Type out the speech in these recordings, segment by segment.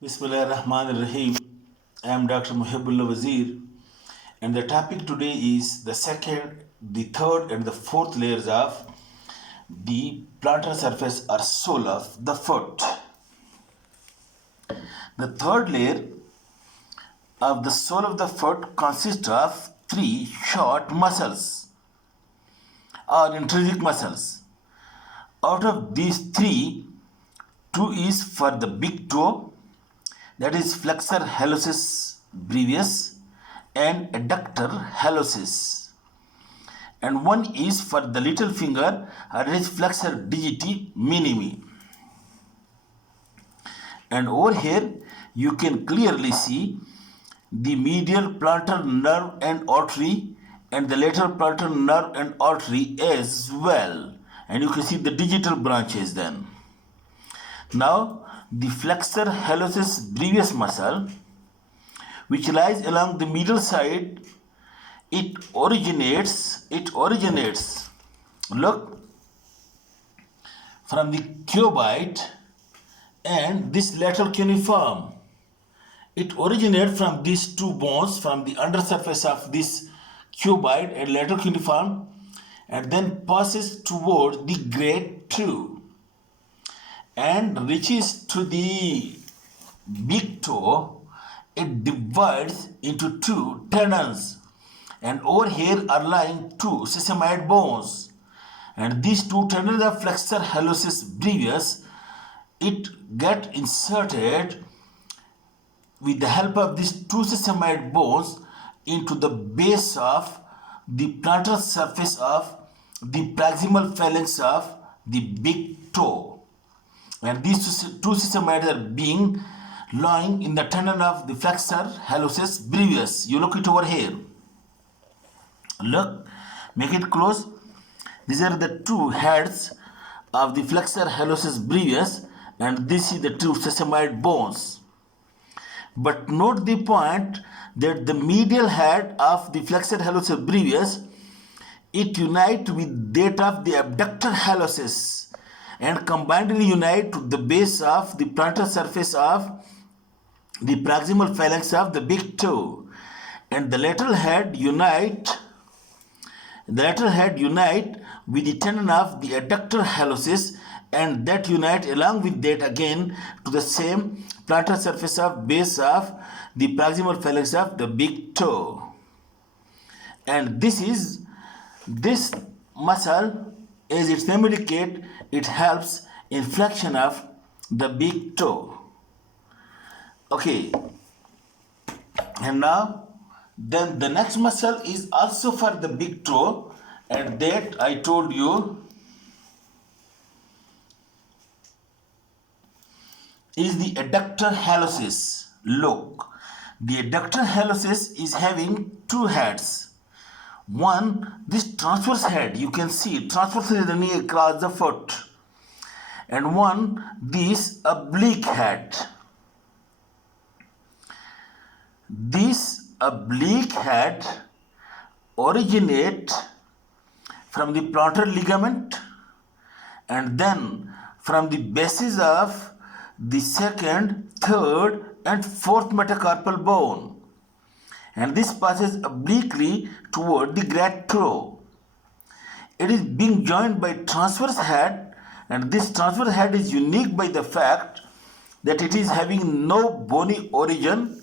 Bismillahirrahmanirrahim. I am Dr. Muhibbullah Wazir, and the topic today is the second, the third, and the fourth layers of the plantar surface or sole of the foot. The third layer of the sole of the foot consists of three short muscles or intrinsic muscles. Out of these three, two is for the big toe, that is flexor hallucis brevis and adductor hallucis, and one is for the little finger, that is flexor digiti minimi. And over here you can clearly see the medial plantar nerve and artery and the lateral plantar nerve and artery as well, and you can see the digital branches then. Now the flexor hallucis brevis muscle, which lies along the middle side, it originates look, from the cuboid and this lateral cuneiform. It originates from these two bones, from the undersurface of this cuboid and lateral cuneiform, and then passes toward the great toe and reaches to the big toe. It divides into two tendons, and over here are lying two sesamoid bones, and these two tendons of flexor hallucis brevis, it get inserted with the help of these two sesamoid bones into the base of the plantar surface of the proximal phalanx of the big toe, and these two sesamoids are being lying in the tendon of the flexor hallucis brevis. You look it over here. Look, make it close. These are the two heads of the flexor hallucis brevis, and this is the two sesamoid bones. But note the point that the medial head of the flexor hallucis brevis, it unite with that of the abductor hallucis and combinedly unite to the base of the plantar surface of the proximal phalanx of the big toe, and the lateral head unite with the tendon of the adductor hallucis, and that unite along with that again to the same plantar surface of base of the proximal phalanx of the big toe. And this muscle, as its name indicates, it helps in flexion of the big toe. Okay, and now then the next muscle is also for the big toe, and that I told you is the adductor hallucis. Look, the adductor hallucis is having two heads. One, this transverse head, you can see transverse is running across the foot, and one, this oblique head. This oblique head originate from the plantar ligament and then from the bases of the second, third, and fourth metacarpal bone, and this passes obliquely toward the great toe. It is being joined by transverse head, and this transverse head is unique by the fact that it is having no bony origin.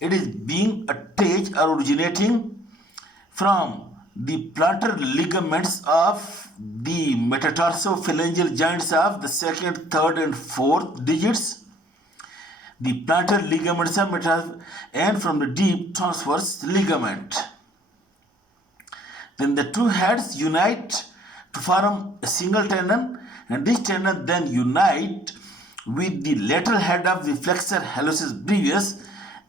It is being attached or originating from the plantar ligaments of the metatarsophalangeal joints of the second, third, and fourth digits, the plantar ligaments of and from the deep transverse ligament. Then the two heads unite to form a single tendon, and this tendon then unite with the lateral head of the flexor hallucis brevis,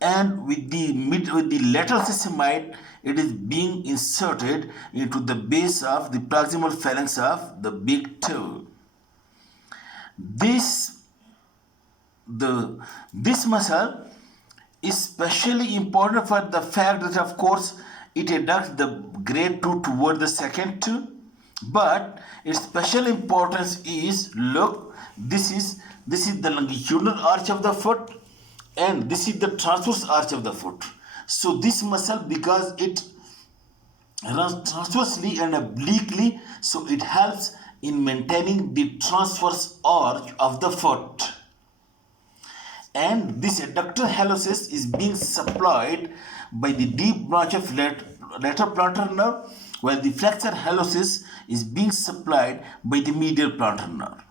and with the lateral sesamoid, it is being inserted into the base of the proximal phalanx of the big toe. This muscle is specially important for the fact that, of course, it adducts the great toe toward the second toe, but its special importance is, look, this is the longitudinal arch of the foot, and this is the transverse arch of the foot. So this muscle, because it runs transversely and obliquely, so it helps in maintaining the transverse arch of the foot. And this adductor hallucis is being supplied by the deep branch of lateral plantar nerve, while the flexor hallucis is being supplied by the medial plantar nerve.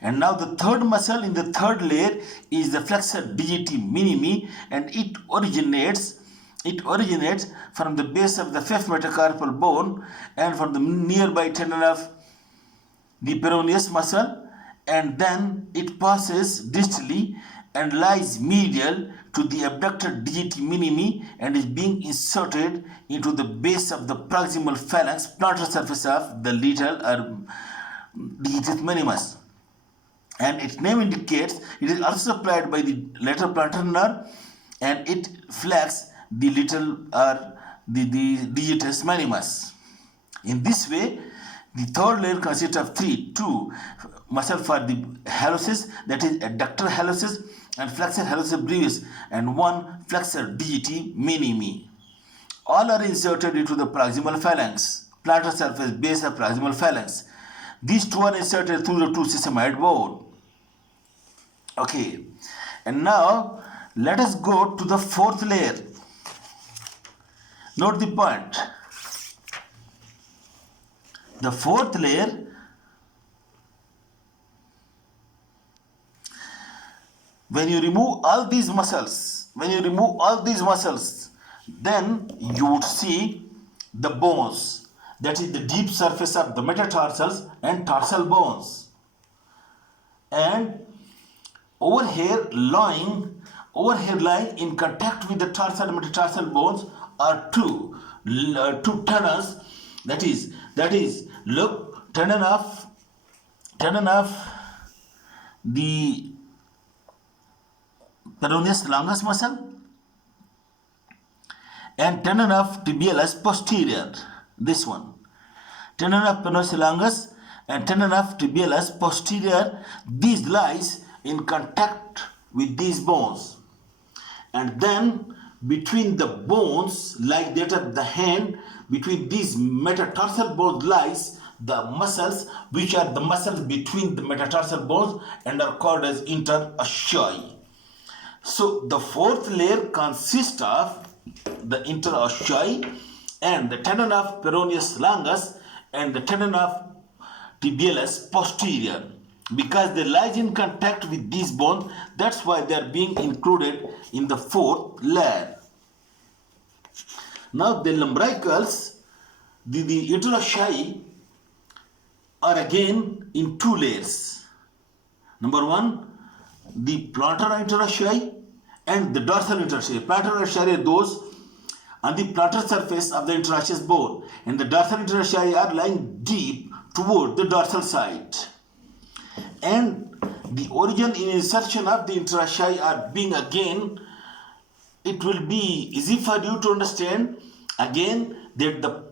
And now the third muscle in the third layer is the flexor digiti minimi, and it originates from the base of the fifth metacarpal bone and from the nearby tendon of the peroneus muscle, and then it passes distally and lies medial to the abductor digiti minimi and is being inserted into the base of the proximal phalanx plantar surface of the lateral or digitus minimus. And its name indicates it is also supplied by the lateral plantar nerve, and it flex the lateral or the digitus minimus. In this way, the third layer consists of two muscle for the hallucis, that is adductor hallucis and flexor hallucis brevis, and one flexor digiti minimi. All are inserted into the proximal phalanx, plantar surface base of proximal phalanx. These two are inserted through the two sesamoid bone. Okay, and now let us go to the fourth layer. Note the point. The fourth layer, when you remove all these muscles, then you would see the bones, that is the deep surface of the metatarsals and tarsal bones. And over here lying in contact with the tarsal and metatarsal bones are two tendons, that is look, tendon of the peroneus longus muscle and tendon of tibialis posterior. This one, tendon of peroneus longus and tendon of tibialis posterior, these lies in contact with these bones, and then between the bones like that of the hand, between these metatarsal bones lies the muscles, which are the muscles between the metatarsal bones and are called as interossei. So the fourth layer consists of the interossei and the tendon of peroneus longus and the tendon of tibialis posterior. Because they lie in contact with these bones, that's why they are being included in the fourth layer. Now the lumbricals, the interossei, are again in two layers. Number one, the plantar interossei and the dorsal interossei. Plantar interossei are those on the plantar surface of the interosseous bone, and the dorsal interossei are lying deep toward the dorsal side. And the origin and insertion of the interossei are being again, it will be easy for you to understand again that the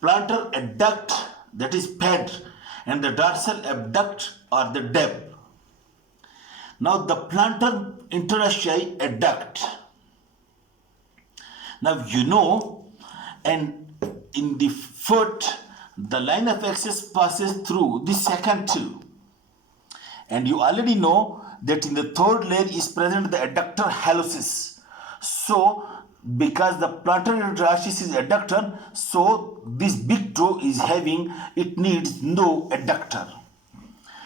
plantar adduct, that is ped, and the dorsal abduct or the deb. Now the plantar interossei adduct. Now you know, and in the foot, the line of access passes through the second two. And you already know that in the third layer is present the adductor hallucis. So, because the plantar interossei is adductor, so this big toe is having, it needs no adductor.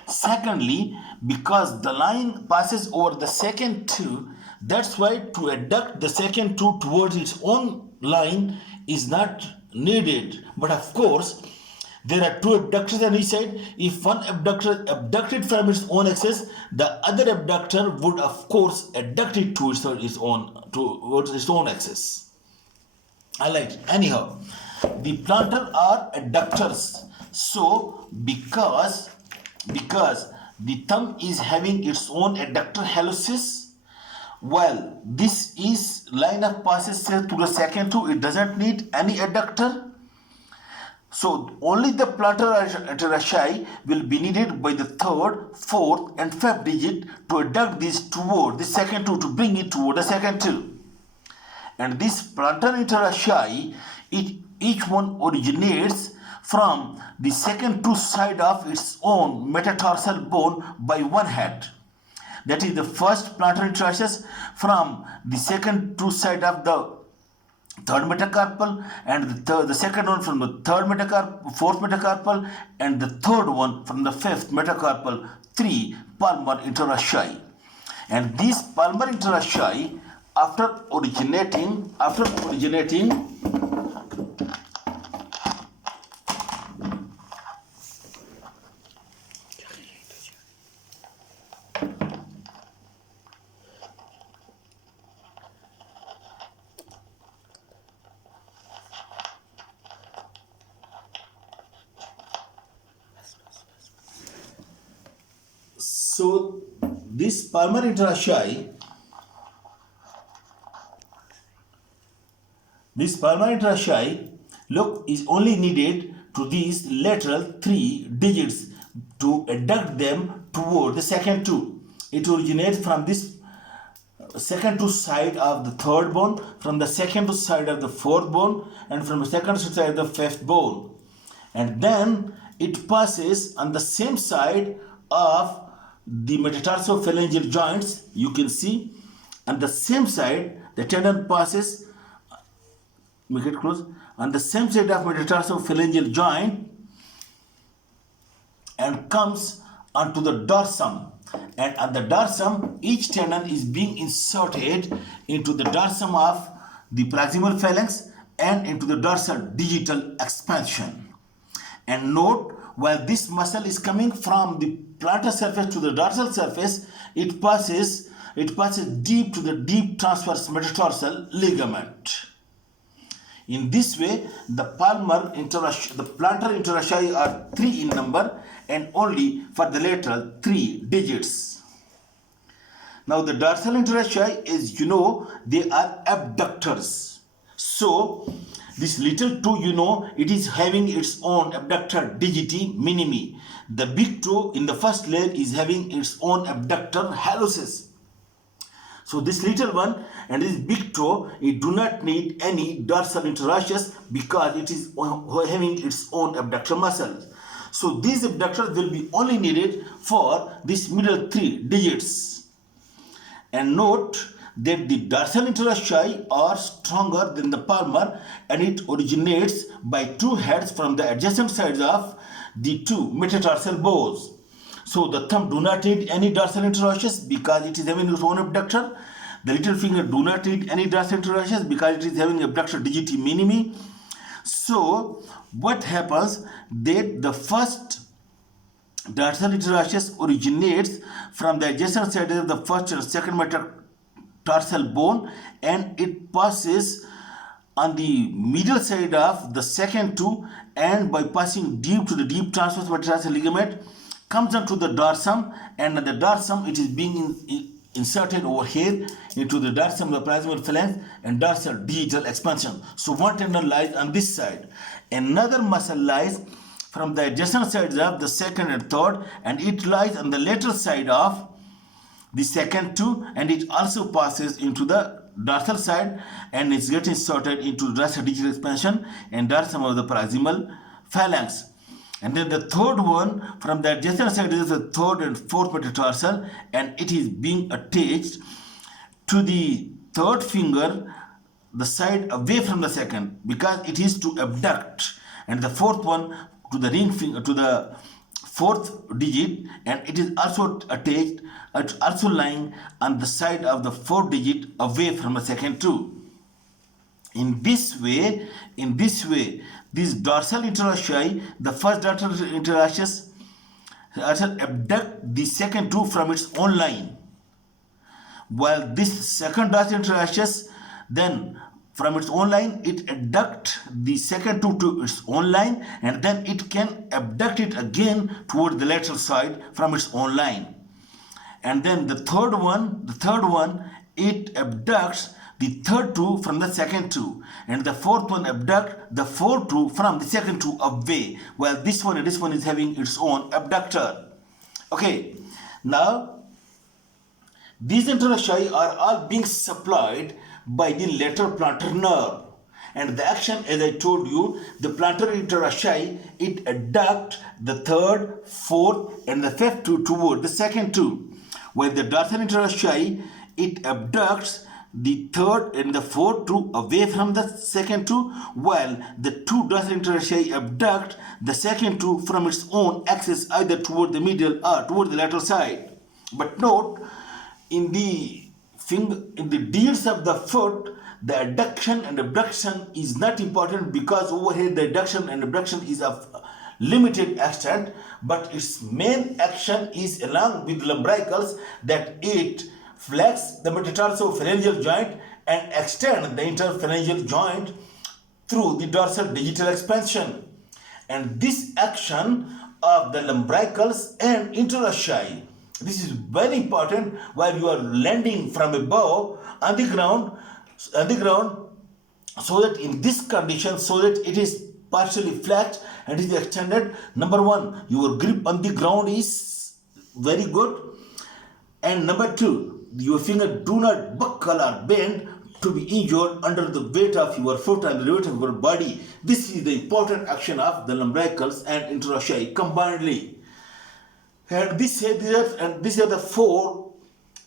Secondly, because the line passes over the second two, that's why to adduct the second two towards its own line is not needed. But of course, there are two abductors on each side. If one abductor abducted from its own axis, the other abductor would of course adduct it towards its own axis. Alright, anyhow, the plantar are adductors. So because the thumb is having its own adductor hallucis, while this is line of passes to the second two, it doesn't need any adductor. So only the plantar interosseous will be needed by the third, fourth, and fifth digit to adduct this toward the second two, to bring it toward the second two. And this plantar interosseous, each one originates from the second two side of its own metatarsal bone by one head. That is the first plantar interosseous from the second two side of the third metacarpal, and the second one from the fourth metacarpal, and the third one from the fifth metacarpal, 3 palmar interosseous. And these palmar interosseous, after originating so this palmar interosseous look is only needed to these lateral 3 digits to adduct them toward the second two. It originates from this second two side of the third bone, from the second two side of the fourth bone, and from the second two side of the fifth bone. And then it passes on the same side of the metatarsophalangeal joints. You can see on the same side the tendon passes, make it close, on the same side of metatarsophalangeal joint and comes onto the dorsum. And at the dorsum, each tendon is being inserted into the dorsum of the proximal phalanx and into the dorsal digital expansion. And note, while this muscle is coming from the plantar surface to the dorsal surface, it passes deep to the deep transverse metatarsal ligament. In this way, the plantar interosseous are 3 in number and only for the lateral 3 digits. Now the dorsal interosseous is, they are abductors. So this little toe, it is having its own abductor digiti minimi. The big toe in the first layer is having its own abductor hallucis. So this little one and this big toe, it do not need any dorsal interosseous because it is having its own abductor muscles. So these abductors will be only needed for these middle 3 digits. And note that the dorsal interosseous are stronger than the palmar, and it originates by 2 heads from the adjacent sides of the 2 metatarsal bones. So the thumb do not need any dorsal interosseous because it is having its own abductor. The little finger do not need any dorsal interosseous because it is having abductor digiti minimi. So what happens, that the first dorsal interosseous originates from the adjacent sides of the first and second metatarsal bone, and it passes on the middle side of the second two, and by passing deep to the deep transverse metatarsal ligament comes onto the dorsum, and at the dorsum it is being inserted over here into the dorsum of the proximal phalanx and dorsal digital expansion. So one tendon lies on this side, another muscle lies from the adjacent sides of the second and third, and it lies on the lateral side of the second two, and it also passes into the dorsal side and is getting sorted into dorsal digital expansion and dorsum of the proximal phalanx. And then the third one from the adjacent side is the third and fourth metatarsal, and it is being attached to the third finger, the side away from the second, because it is to abduct, and the fourth one to the ring finger, to the fourth digit, and it is also attached, also lying on the side of the fourth digit away from the second two. In this way, this dorsal interosseous, the first dorsal interosseous abduct the second two from its own line, while this second dorsal interosseous then from its own line it adduct the second two to its own line, and then it can abduct it again toward the lateral side from its own line. And then the third one it abducts the third two from the second two, and the fourth one abduct the fourth two from the second two away, while this one and this one is having its own abductor. Okay, now these interossei are all being supplied by the lateral plantar nerve. And the action, as I told you, the plantar interossei, it adduct the third, fourth, and the fifth two toward the second two. While the dorsal interossei, it abducts the third and the fourth two away from the second two, while the two dorsal interossei abduct the second two from its own axis, either toward the medial or toward the lateral side. But note, in the deals of the foot, the adduction and abduction is not important, because over here the adduction and abduction is of limited extent, but its main action is along with lumbricals, that it flex the metatarsophalangeal joint and extend the interphalangeal joint through the dorsal digital expansion. And this action of the lumbricals and interossei, this is very important while you are landing from above on the ground, so that in this condition, so that it is partially flat and is extended. Number one, your grip on the ground is very good, and number two, your finger do not buckle or bend to be injured under the weight of your foot and the weight of your body. This is the important action of the lumbricals and interossei combinedly. And these are the four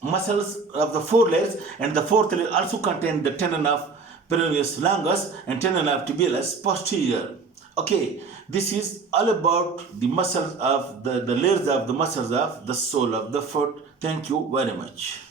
muscles of the forelegs, and the fourth leg also contain the tendon of peroneus longus and tendon of tibialis posterior. Okay, this is all about the muscles of the layers of the muscles of the sole of the foot. Thank you very much.